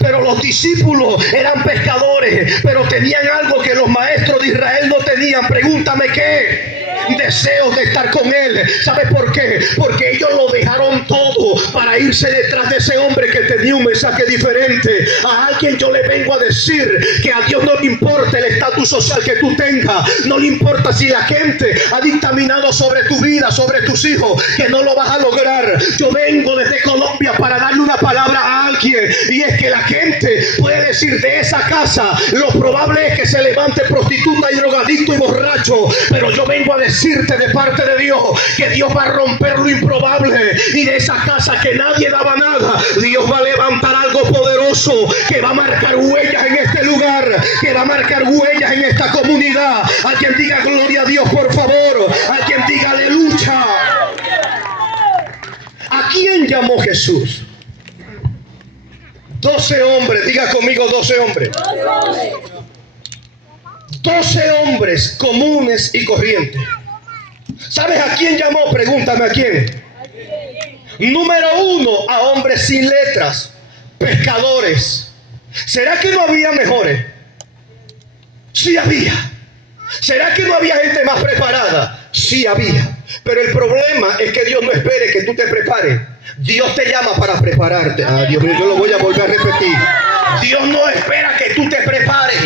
Pero los discípulos eran pescadores, pero tenían algo que los maestros de Israel no tenían. Pregúntame qué. Deseos de estar con él. ¿Sabes por qué? Porque ellos lo dejaron todo para irse detrás de ese hombre que tenía un mensaje diferente. A alguien yo le vengo a decir que a Dios no le importa el estatus social que tú tengas, no le importa si la gente ha dictaminado sobre tu vida, sobre tus hijos, que no lo vas a lograr. Yo vengo desde Colombia para darle una palabra a alguien, y es que la gente puede decir de esa casa, lo probable es que se levante prostituta y drogadicto y borracho, pero yo vengo a decirte de parte de Dios que Dios va a romper lo improbable, y de esa casa que nadie daba nada, Dios va a levantar algo poderoso que va a marcar huellas en este lugar, que va a marcar huellas en esta comunidad. Alguien diga gloria a Dios, por favor. Alguien diga aleluya. ¿A quién llamó Jesús? 12 hombres, diga conmigo 12 hombres. 12 hombres comunes y corrientes. ¿Sabes a quién llamó? Pregúntame a quién. Número 1, a hombres sin letras, pescadores. ¿Será que no había mejores? Sí había. ¿Será que no había gente más preparada? Sí había. Pero el problema es que Dios no espere que tú te prepares. Dios te llama para prepararte. Ah, Dios mío, yo lo voy a volver a repetir. Dios no espera que tú te prepares.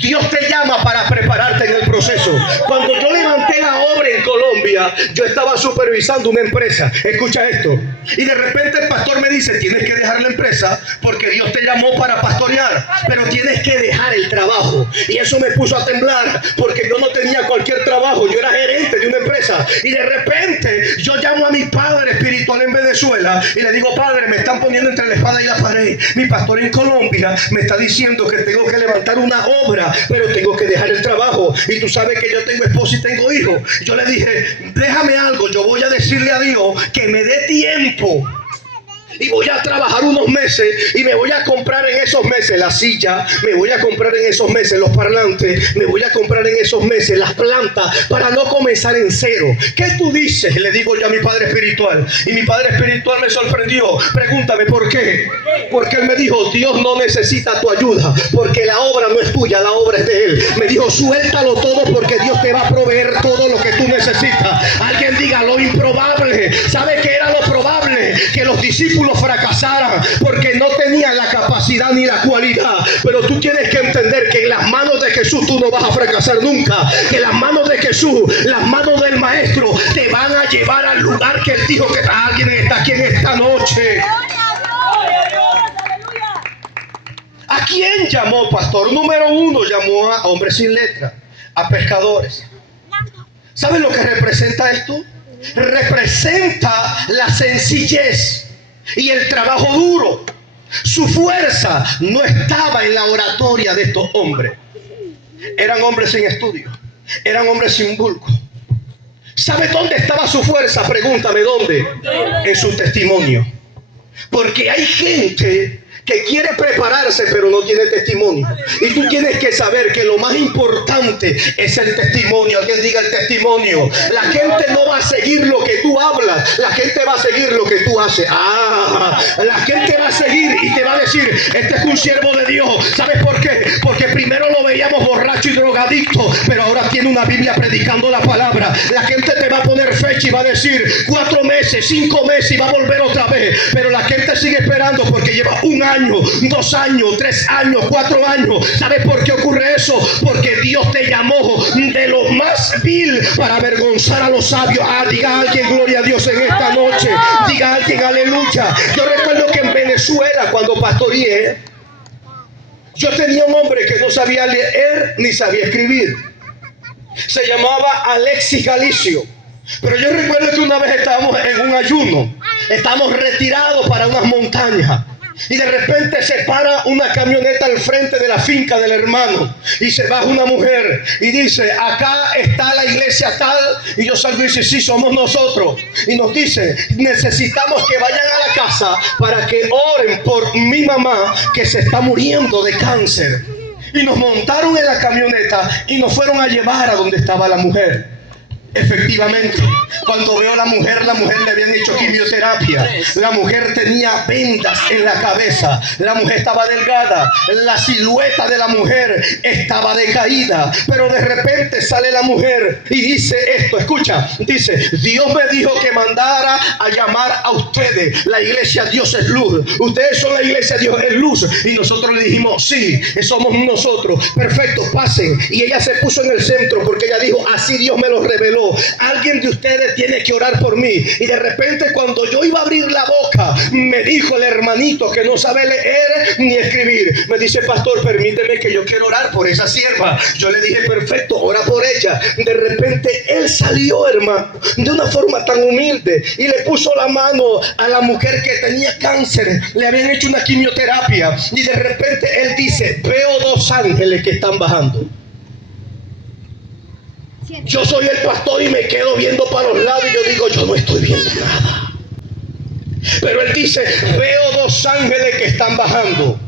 Dios te llama para prepararte en el proceso. Cuando yo levanté la obra en Colombia, yo estaba supervisando una empresa. Escucha esto. Y de repente el pastor me dice, tienes que dejar la empresa porque Dios te llamó para pastorear, pero tienes que dejar el trabajo. Y eso me puso a temblar porque yo no tenía cualquier trabajo. Yo era gerente de una empresa. Y de repente yo llamo a mi padre espiritual en Venezuela y le digo, padre, me están poniendo entre la espada y la pared. Mi pastor en Colombia me está diciendo que tengo que levantar una obra, pero tengo que dejar el trabajo. Y tú sabes que yo tengo esposa y tengo hijos. Yo le dije, déjame algo, yo voy a decirle a Dios que me dé tiempo y voy a trabajar unos meses y me voy a comprar en esos meses la silla, me voy a comprar en esos meses los parlantes, me voy a comprar en esos meses las plantas para no comenzar en cero. ¿Qué tú dices? Le digo yo a mi padre espiritual, y mi padre espiritual me sorprendió. Pregúntame por qué. Porque él me dijo, Dios no necesita tu ayuda porque la obra no es tuya, la obra es de él. Me dijo, suéltalo todo porque Dios te va a proveer todo lo que tú necesitas. Alguien diga lo improbable. ¿Sabe qué era lo probable? Que los discípulos fracasaran porque no tenían la capacidad ni la cualidad. Pero tú tienes que entender que en las manos de Jesús tú no vas a fracasar nunca. Que en las manos de Jesús, las manos del Maestro te van a llevar al lugar que él dijo que alguien está aquí en esta noche. ¿A quién llamó, pastor? Número 1, llamó a hombres sin letra, a pescadores. ¿Saben lo que representa esto? Representa la sencillez y el trabajo duro. Su fuerza no estaba en la oratoria de estos hombres. Eran hombres sin estudio, eran hombres sin vulgo. ¿Sabe dónde estaba su fuerza? Pregúntame dónde. En su testimonio. Porque hay gente que quiere prepararse pero no tiene testimonio. Y tú tienes que saber que lo más importante es el testimonio. Alguien diga el testimonio. La gente no va a seguir lo que tú hablas, la gente va a seguir lo que tú haces. La gente va a seguir y te va a decir, este es un siervo de Dios. ¿Sabes por qué? Porque primero lo veíamos borracho y drogadicto, pero ahora tiene una Biblia predicando la palabra. La gente te va a poner fecha y va a decir 4 meses, 5 meses y va a volver otra vez. Pero la gente sigue esperando porque lleva 1 año, 2 años, 3 años, 4 años. ¿Sabes por qué ocurre eso? Porque Dios te llamó de lo más vil para avergonzar a los sabios. Diga alguien gloria a Dios en esta noche. Diga alguien aleluya. Yo recuerdo que en Venezuela, cuando pastoreé, yo tenía un hombre que no sabía leer ni sabía escribir. Se llamaba Alexis Galicio. Pero yo recuerdo que una vez estábamos en un ayuno, estábamos retirados para unas montañas, y de repente se para una camioneta al frente de la finca del hermano y se baja una mujer y dice, acá está la iglesia tal. Y yo salgo y dice, sí, somos nosotros. Y nos dice, necesitamos que vayan a la casa para que oren por mi mamá que se está muriendo de cáncer. Y nos montaron en la camioneta y nos fueron a llevar a donde estaba la mujer. Efectivamente, cuando veo a la mujer le habían hecho quimioterapia. La mujer tenía vendas en la cabeza. La mujer estaba delgada. La silueta de la mujer estaba decaída. Pero de repente sale la mujer y dice esto, escucha, dice: Dios me dijo que mandara a llamar a ustedes la iglesia Dios es luz. Ustedes son la iglesia Dios es luz. Y nosotros le dijimos: sí, somos nosotros. Perfecto, pasen. Y ella se puso en el centro porque ella dijo: así Dios me lo reveló. Alguien de ustedes tiene que orar por mí. Y de repente, cuando yo iba a abrir la boca, me dijo el hermanito que no sabe leer ni escribir, me dice: pastor, permíteme, que yo quiero orar por esa sierva. Yo le dije: perfecto, ora por ella. De repente él salió, hermano, de una forma tan humilde y le puso la mano a la mujer que tenía cáncer. Le habían hecho una quimioterapia y de repente él dice: veo dos ángeles que están bajando. Yo soy el pastor y me quedo viendo para los lados y yo digo: yo no estoy viendo nada. Pero él dice: veo dos ángeles que están bajando.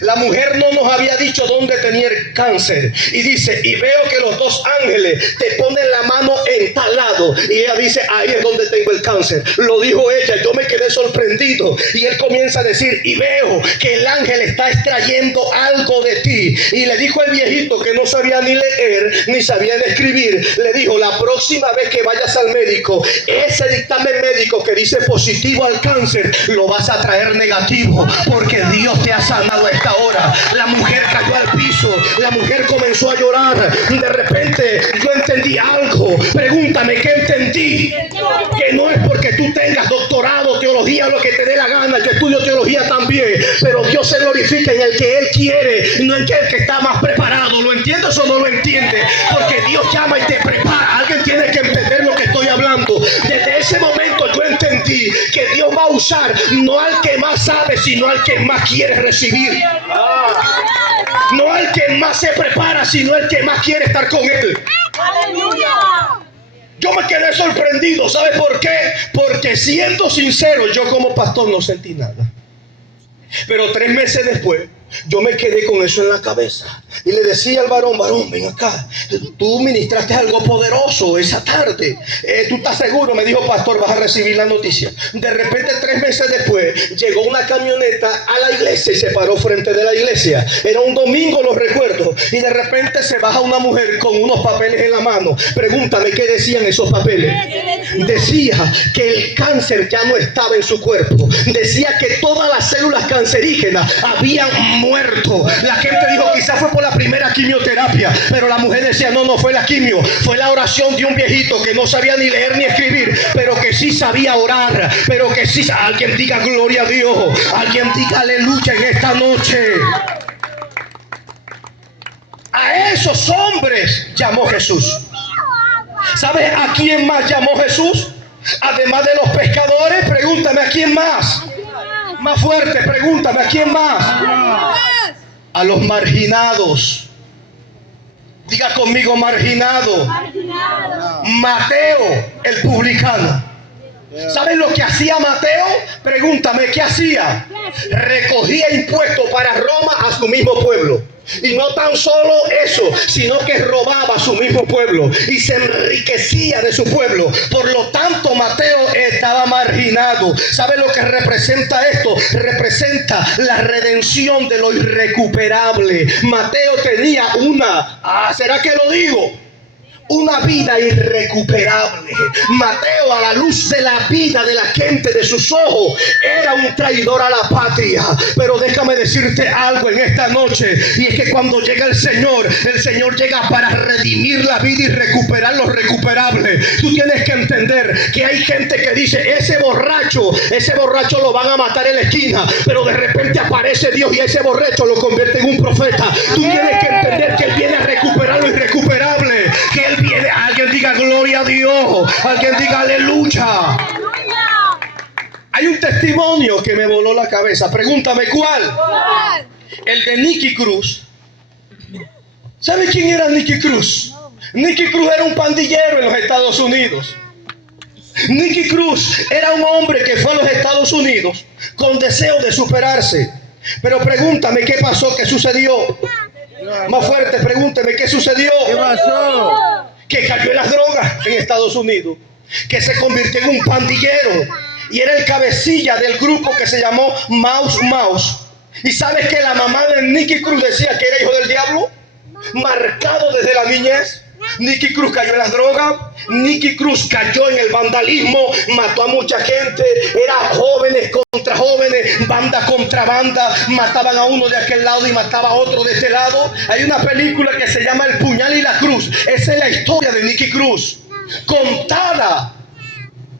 La mujer no nos había dicho dónde tenía el cáncer. Y dice: y veo que los dos ángeles te ponen la mano en tal lado. Y ella dice: ahí es donde tengo el cáncer. Lo dijo ella, yo me quedé sorprendido. Y él comienza a decir: y veo que el ángel está extrayendo algo de ti. Y le dijo el viejito, que no sabía ni leer ni sabía escribir, le dijo: la próxima vez que vayas al médico, ese dictamen médico que dice positivo al cáncer, lo vas a traer negativo, porque Dios te ha sanado esta hora. La mujer cayó al piso, la mujer comenzó a llorar. De repente yo entendí algo. Pregúntame, ¿qué entendí? Que no es porque tú tengas doctorado, teología, lo que te dé la gana. Yo estudio teología también, pero Dios se glorifica en el que Él quiere, no en el que está más preparado. ¿Lo entiendes o no lo entiendes? Porque Dios llama y te prepara. Alguien tiene que entender lo que estoy hablando. Desde ese momento yo entendí que Dios va a usar no al que más sabe, sino al que más quiere recibir. No al que más se prepara, sino al que más quiere estar con Él. ¡Aleluya! Yo me quedé sorprendido. ¿Sabe por qué? Porque, siendo sincero, yo como pastor no sentí nada. Pero 3 meses después, yo me quedé con eso en la cabeza y le decía al varón: varón, ven acá, tú ministraste algo poderoso esa tarde, ¿tú estás seguro? Me dijo: pastor, vas a recibir la noticia. De repente, 3 meses después, llegó una camioneta a la iglesia y se paró frente de la iglesia. Era un domingo, lo recuerdo, y de repente se baja una mujer con unos papeles en la mano. Pregúntame, ¿qué decían esos papeles? Decía que el cáncer ya no estaba en su cuerpo. Decía que todas las células cancerígenas habían muerto. La gente dijo: quizás fue por la primera quimioterapia. Pero la mujer decía: no fue la quimio, fue la oración de un viejito que no sabía ni leer ni escribir, pero que sí sabía orar, pero que sí. Alguien diga gloria a Dios, alguien diga aleluya en esta noche. A esos hombres llamó Jesús. ¿Sabes a quién más llamó Jesús? Además de los pescadores, pregúntame, ¿a quién más? Más fuerte, pregúntame, ¿a quién más? A los marginados. Diga conmigo: marginado. Mateo, el publicano. ¿Saben lo que hacía Mateo? Pregúntame, ¿qué hacía? Recogía impuestos para Roma, a su mismo pueblo. Y no tan solo eso, sino que robaba a su mismo pueblo y se enriquecía de su pueblo. Por lo tanto, Mateo estaba marginado. ¿Sabe lo que representa esto? Representa la redención de lo irrecuperable. Mateo tenía ¿será que lo digo? Una vida irrecuperable. Mateo, a la luz de la vida de la gente, de sus ojos, era un traidor a la patria. Pero déjame decirte algo en esta noche, y es que cuando llega el Señor llega para redimir la vida y recuperar lo recuperable. Tú tienes que entender que hay gente que dice: ese borracho lo van a matar en la esquina, pero de repente aparece Dios y ese borracho lo convierte en un profeta. Tú tienes que entender que Él viene a recuperar lo irrecuperable, que Él viene. Alguien diga gloria a Dios, alguien diga aleluya. Hay un testimonio que me voló la cabeza. Pregúntame, ¿cuál? El de Nicky Cruz. ¿Sabe quién era Nicky Cruz? Nicky Cruz era un pandillero en los Estados Unidos. Nicky Cruz era un hombre que fue a los Estados Unidos con deseo de superarse. Pero pregúntame, ¿qué pasó? ¿Qué sucedió? Más fuerte, pregúnteme, ¿qué sucedió? ¿Qué pasó? que cayó en las drogas en Estados Unidos, que se convirtió en un pandillero y era el cabecilla del grupo que se llamó Mouse Mouse. ¿Y sabes que la mamá de Nicky Cruz decía que era hijo del diablo? Marcado desde la niñez. Nicky Cruz cayó en las drogas, Nicky Cruz cayó en el vandalismo, mató a mucha gente, era jóvenes contra jóvenes, banda contra banda, mataban a uno de aquel lado y mataba a otro de este lado. Hay una película que se llama El puñal y la cruz. Esa es la historia de Nicky Cruz, contada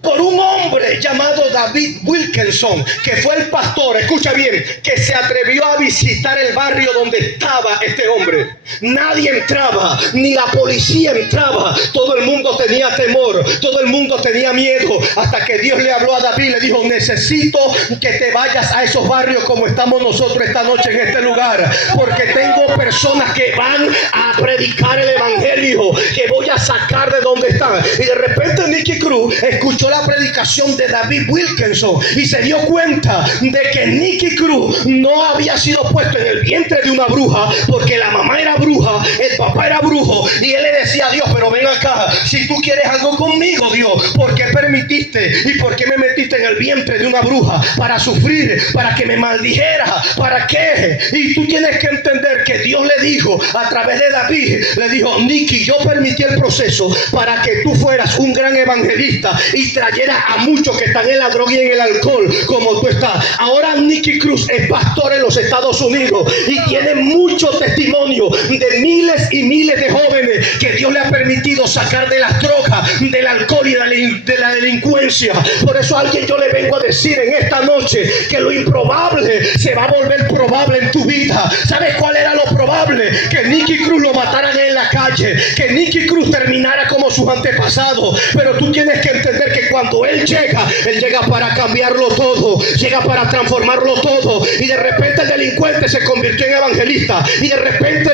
por un hombre llamado David Wilkinson, que fue el pastor, escucha bien, que se atrevió a visitar el barrio donde estaba este hombre. Nadie entraba, ni la policía entraba, todo el mundo tenía temor, todo el mundo tenía miedo, hasta que Dios le habló a David, le dijo: necesito que te vayas a esos barrios como estamos nosotros esta noche en este lugar, porque tengo personas que van a predicar el evangelio, que voy a sacar de donde están. Y de repente Nicky Cruz escuchó la predicación de David Wilkinson y se dio cuenta de que Nicky Cruz no había sido puesto en el vientre de una bruja, porque la mamá era bruja, el papá era brujo, y él le decía a Dios: pero ven acá, si tú quieres algo conmigo, Dios, ¿por qué permitiste y por qué me metiste en el vientre de una bruja? Para sufrir, para que me maldijera, ¿para qué? Y tú tienes que entender que Dios le dijo a través de David, le dijo: Nicky, yo permití el proceso para que tú fueras un gran evangelista y trajeras a muchos que están en la droga y en el alcohol como tú estás. Ahora Nicky Cruz es pastor en los Estados Unidos y tiene mucho testimonio de miles y miles de jóvenes que Dios le ha permitido sacar de las drogas, del alcohol y de la delincuencia. Por eso a alguien yo le vengo a decir en esta noche que lo improbable se va a volver probable en tu vida. ¿Sabes cuál era lo probable? Que Nicky Cruz lo mataran en la calle, que Nicky Cruz terminara como sus antepasados. Pero tú tienes que entender que cuando Él llega para cambiarlo todo, llega para transformarlo todo. Y de repente el delincuente se convirtió en evangelista, y de repente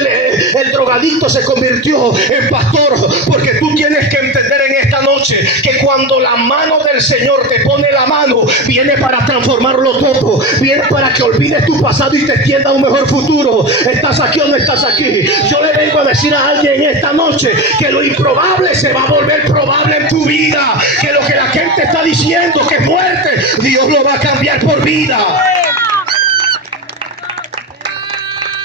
el drogadicto se convirtió en pastor. Porque tú tienes que entender en esta noche que cuando la mano del Señor te pone la mano, viene para transformarlo todo, viene para que olvides tu pasado y te tienda un mejor futuro. ¿Estás aquí o no estás aquí? Yo le vengo a decir a alguien en esta noche que lo improbable se va a volver probable en tu vida, que lo que la gente está diciendo que es muerte, Dios lo va a cambiar por vida.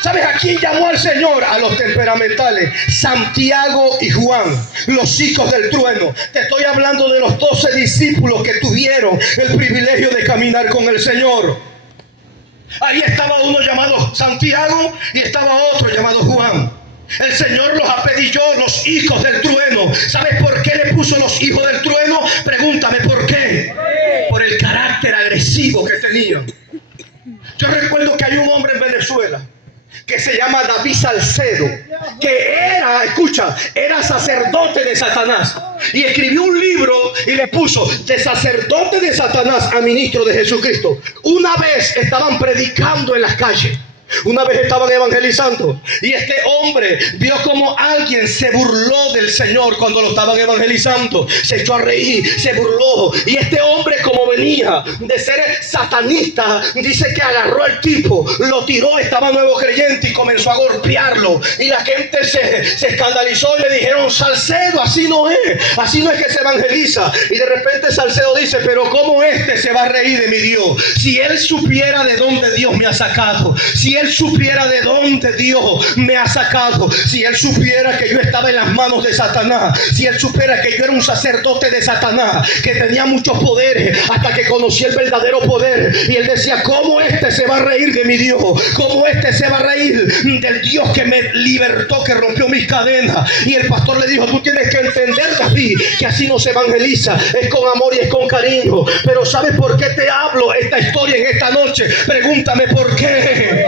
¿Sabes a quién llamó al Señor? A los temperamentales, Santiago y Juan, los hijos del trueno. Te estoy hablando de los 12 discípulos que tuvieron el privilegio de caminar con el Señor. Ahí estaba uno llamado Santiago y estaba otro llamado Juan. El Señor los apellidó los hijos del trueno. ¿Sabes por qué le puso los hijos del trueno? Pregúntame por qué. Por el carácter agresivo que tenían. Yo recuerdo que hay un hombre en Venezuela que se llama David Salcedo, que era sacerdote de Satanás, y escribió un libro y le puso: de sacerdote de Satanás a ministro de Jesucristo. Una vez estaban predicando en las calles, una vez estaban evangelizando, y este hombre vio como alguien se burló del Señor cuando lo estaban evangelizando. Se echó a reír, se burló, y este hombre, como venía de ser satanista, dice que agarró al tipo, lo tiró, estaba nuevo creyente, y comenzó a golpearlo. Y la gente se escandalizó y le dijeron: Salcedo, así no es que se evangeliza. Y de repente Salcedo dice: pero ¿cómo se va a reír de mi Dios? Si él supiera de dónde Dios me ha sacado, si él supiera de dónde Dios me ha sacado, si él supiera que yo estaba en las manos de Satanás, si él supiera que yo era un sacerdote de Satanás, que tenía muchos poderes, hasta que conocí el verdadero poder. Y él decía: ¿cómo se va a reír de mi Dios? ¿Cómo se va a reír del Dios que me libertó, que rompió mis cadenas? Y el pastor le dijo: tú tienes que entender, David, que así no se evangeliza, es con amor y es con cariño. Pero ¿sabes por qué te hablo esta historia en esta noche? Pregúntame por qué.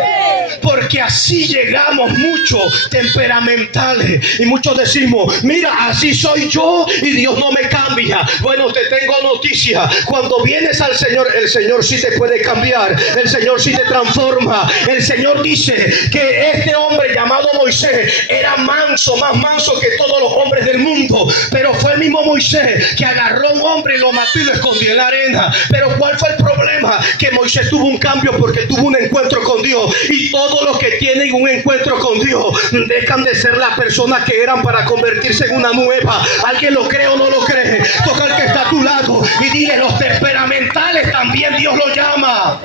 Porque así llegamos muchos temperamentales, y muchos decimos: mira, así soy yo y Dios no me cambia. Bueno, te tengo noticia: cuando vienes al Señor, el Señor sí te puede cambiar, el Señor sí te transforma. El Señor dice que este hombre llamado Moisés era manso, más manso que todos los hombres del mundo, pero fue el mismo Moisés que agarró a un hombre y lo mató y lo escondió en la arena. Pero ¿cuál fue el problema? Que Moisés tuvo un cambio porque tuvo un encuentro con Dios, y todos los que tienen un encuentro con Dios dejan de ser la persona que eran para convertirse en una nueva. ¿Alguien lo cree o no lo cree? Toca al que está a tu lado y dile, los temperamentales también Dios los llama.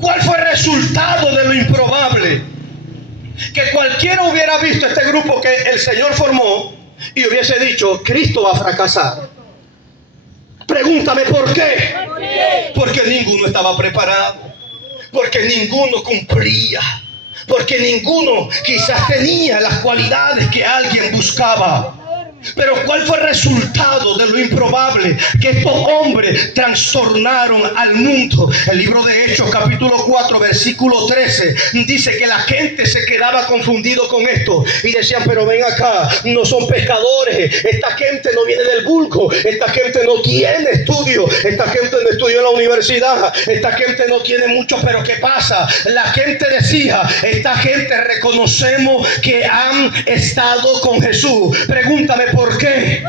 ¿Cuál fue el resultado de lo improbable? Que cualquiera hubiera visto este grupo que el Señor formó y hubiese dicho, Cristo va a fracasar. Pregúntame ¿por qué? Porque ninguno estaba preparado, porque ninguno cumplía, porque ninguno quizás tenía las cualidades que alguien buscaba. Pero ¿cuál fue el resultado de lo improbable? Que estos hombres trastornaron al mundo. El libro de Hechos capítulo 4 versículo 13 dice que la gente se quedaba confundido con esto y decían, pero ven acá, no son pescadores, esta gente no viene del vulgo, esta gente no tiene estudio, esta gente no estudió en la universidad, esta gente no tiene mucho. Pero ¿qué pasa? La gente decía, esta gente reconocemos que han estado con Jesús. Pregúntame ¿por qué?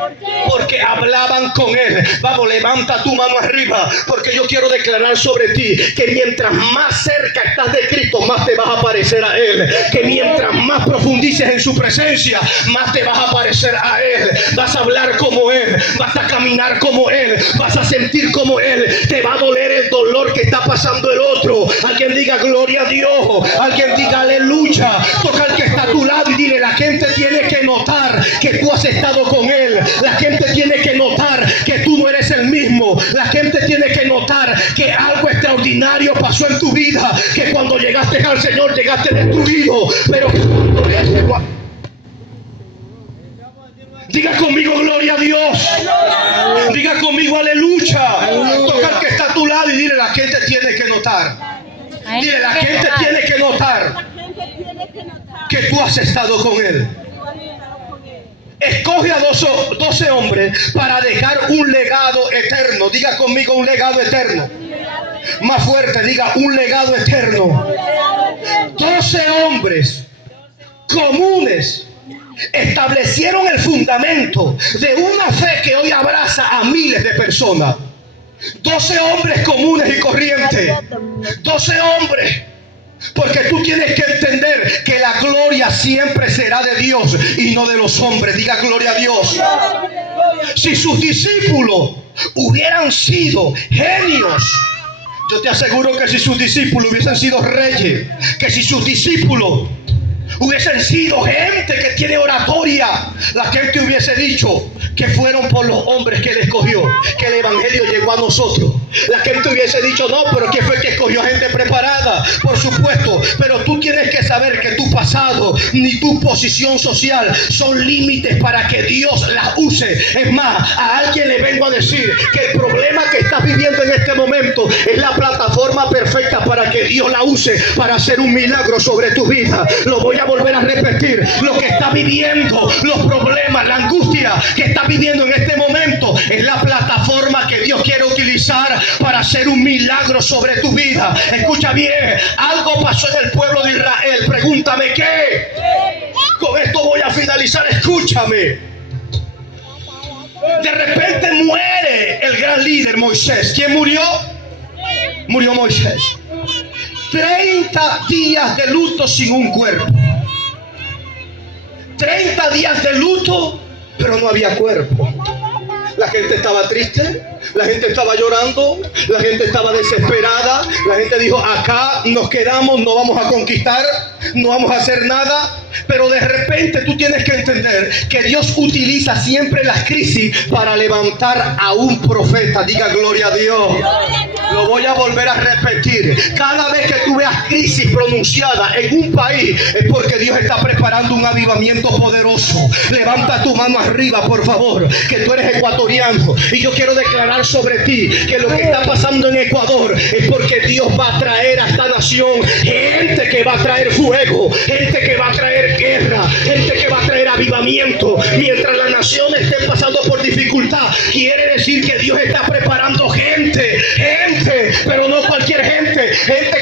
Porque hablaban con Él. Vamos, levanta tu mano arriba, porque yo quiero declarar sobre ti que mientras más cerca estás de Cristo, más te vas a parecer a Él. Que mientras más profundices en su presencia, más te vas a parecer a Él. Vas a hablar como Él, vas a caminar como Él, vas a sentir como Él. Te va a doler el dolor que está pasando el otro. Alguien diga gloria a Dios, alguien diga aleluya. Toca al que está a tu lado y dile, la gente tiene que notar que tú has estado con Él. La gente tiene que notar que tú no eres el mismo. La gente tiene que notar que algo extraordinario pasó en tu vida, que cuando llegaste al Señor llegaste destruido, pero diga conmigo gloria a Dios, diga conmigo aleluya. Toca al que está a tu lado y dile, la gente tiene que notar, dile, la gente tiene que notar que tú has estado con Él. Escoge a 12 hombres para dejar un legado eterno. Diga conmigo un legado eterno. Más fuerte, diga un legado eterno. 12 hombres comunes establecieron el fundamento de una fe que hoy abraza a miles de personas. 12 hombres comunes y corrientes. 12 hombres. Porque tú tienes que entender que la gloria siempre será de Dios y no de los hombres. Diga gloria a Dios. Si sus discípulos hubieran sido genios, yo te aseguro que si sus discípulos hubiesen sido reyes, que si sus discípulos hubiesen sido gente que tiene oratoria, la gente hubiese dicho que fueron por los hombres que Él escogió, que el evangelio llegó a nosotros. La gente hubiese dicho, no, pero ¿quién fue el que escogió gente preparada? Por supuesto, pero tú tienes que saber que tu pasado ni tu posición social son límites para que Dios la use. Es más, a alguien le vengo a decir que el problema que estás viviendo en este momento es la plataforma perfecta para que Dios la use para hacer un milagro sobre tu vida. Lo voy a volver a repetir. Lo que está viviendo, los problemas, la angustia que está viviendo en este momento es la plataforma que Dios quiere utilizar para hacer un milagro sobre tu vida. Escucha bien, algo pasó en el pueblo de Israel. Pregúntame qué. Con esto voy a finalizar. Escúchame. De repente muere el gran líder Moisés. ¿Quién murió? Murió Moisés. 30 días de luto sin un cuerpo. 30 días de luto, pero no había cuerpo. La gente estaba triste, la gente estaba llorando, la gente estaba desesperada. La gente dijo, acá nos quedamos, no vamos a conquistar, no vamos a hacer nada. Pero de repente tú tienes que entender que Dios utiliza siempre las crisis para levantar a un profeta. Diga gloria a Dios. Lo voy a volver a repetir. Cada vez que tú veas crisis pronunciada en un país, es porque Dios está preparando un avivamiento poderoso. Levanta tu mano arriba, por favor, que tú eres ecuatoriano. Y yo quiero declarar sobre ti que lo que está pasando en Ecuador es porque Dios va a traer a esta nación gente que va a traer fuego, gente que va a traer guerra, gente que va a traer avivamiento. Mientras la nación esté pasando por dificultad, quiere decir que Dios está preparando gente, pero no cualquier gente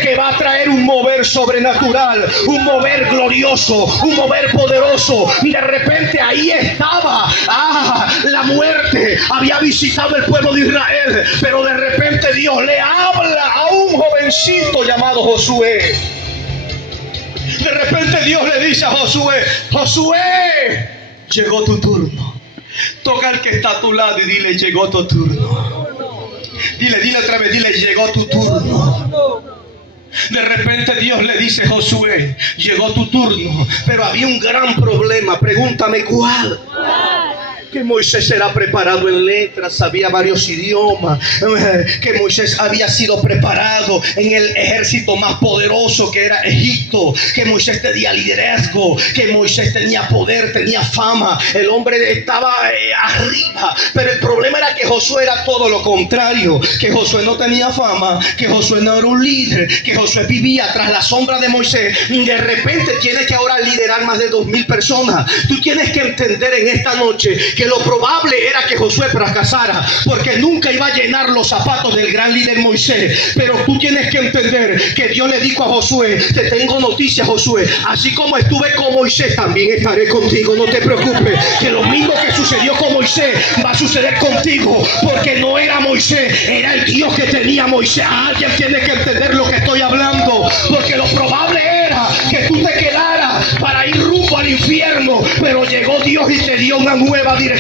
que va a traer un mover sobrenatural, un mover glorioso, un mover poderoso. Y de repente ahí estaba la muerte había visitado el pueblo de Israel, pero de repente Dios le habla a un joven jovencito llamado Josué. De repente Dios le dice a Josué: Josué, llegó tu turno. Toca al que está a tu lado y dile: llegó tu turno. Dile otra vez, dile: llegó tu turno. De repente Dios le dice: Josué, llegó tu turno. Pero había un gran problema. Pregúntame cuál. Que Moisés era preparado en letras, sabía varios idiomas, que Moisés había sido preparado en el ejército más poderoso que era Egipto, que Moisés tenía liderazgo, que Moisés tenía poder, tenía fama, el hombre estaba arriba. Pero el problema era que Josué era todo lo contrario, que Josué no tenía fama, que Josué no era un líder, que Josué vivía tras la sombra de Moisés. De repente tiene que ahora liderar más de 2000 personas. Tú tienes que entender en esta noche que lo probable era que Josué fracasara, porque nunca iba a llenar los zapatos del gran líder Moisés. Pero tú tienes que entender que Dios le dijo a Josué: te tengo noticias, Josué, así como estuve con Moisés, también estaré contigo. No te preocupes, que lo mismo que sucedió con Moisés va a suceder contigo, porque no era Moisés, era el Dios que tenía Moisés. Alguien tiene que entender lo que estoy hablando, porque lo probable era que tú te quedaras para ir rumbo al infierno, pero llegó Dios y te dio una nueva dirección.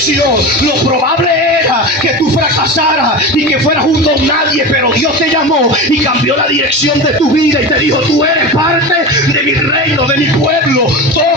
Lo probable era que tú fracasaras y que fueras un don nadie, pero Dios te llamó y cambió la dirección de tu vida y te dijo: tú eres parte de mi reino, de mi pueblo. Todo